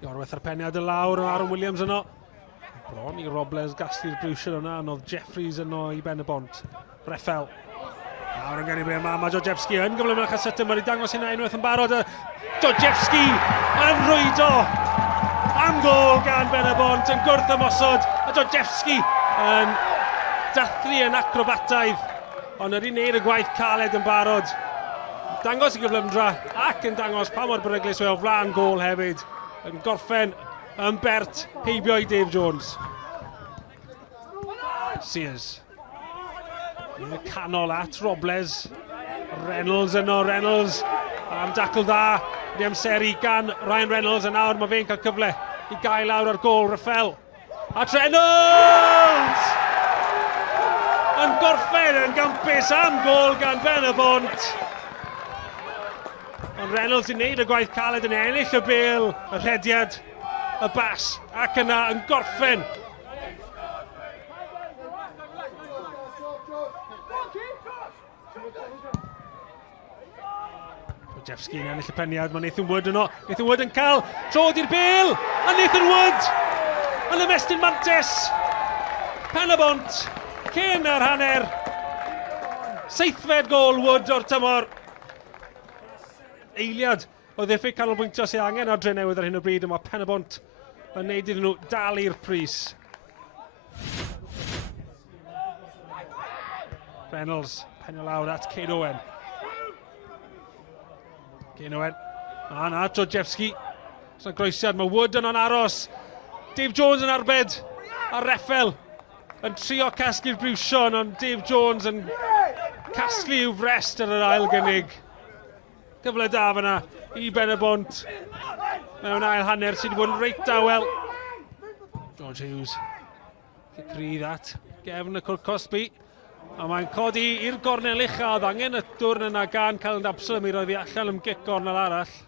Gorweth ar peniad y lawr o Aaron Williams yno. Bron i Robles gasglu'r brwysio yna, ond oedd Jeffries yno i Ben-y-bont. Reffel. Nawr yn gen i ble mae Georgievsky yn gyflym yn chaseta, mae'n dangos hynna unwaith yn barod. Georgievsky yn rwydo am gol gan Ben-y-bont yn gwrth ymosod. A Georgievsky yn dathlu yn acrobataidd, ond yr un neud y gwaith caled yn barod. Dangos i gyflymdra ac yn dangos pa mor beryglus o flaen gol hefyd. Yn gorffen yn bert heibio i Dave Jones. Sears. Yn y canol at Robles. Reynolds yno, Reynolds am dacl dda. Wedi amseru gan Ryan Reynolds a nawr mae fe'n cael cyfle i gael lawr ar gol Raffel. At Reynolds! Yn gorffen yn gampus am gol gan Ben-y-bont. Ond Reynolds yn neud y gwaith caled yn ennill y bêl, y rhediad, y bas, ac yna yn gorffen. Georgievsky yn ennill y peniad, mae Nathan Wood yno. Nathan Wood yn cael droed i'r bêl, a Nathan Wood yn ymestyn mantes. Ben-y-bont, cyn ar hanner. 7fed gol Wood o'r tymor. Eiliad o ddiffyg canolbwyntio sydd angen ar Drenewydd ar hyn o bryd, a mae Ben-y-bont yn neud iddyn nhw dal i'r pris. Reynolds, penio lawr at Cain Owen. Cain Owen, a na, Georgievsky. So'n groesiad, mae Wood yn aros. Dave Jones yn arbed, a Reffel yn trio casglu'r brwsion, ond Dave Jones yn casglu i'w frest ar yr ail gynnig. Cyfle da fyna i Ben-y-bont mewn ail hanner sydd wedi bod yn reit dawel. George Hughes cycrydd at gefn y Cwrt Cosby, a mae'n codi i'r gornel uchaf. Angen y dwrn yna gan Calend Absalom i roi fi allan am gic gornel arall.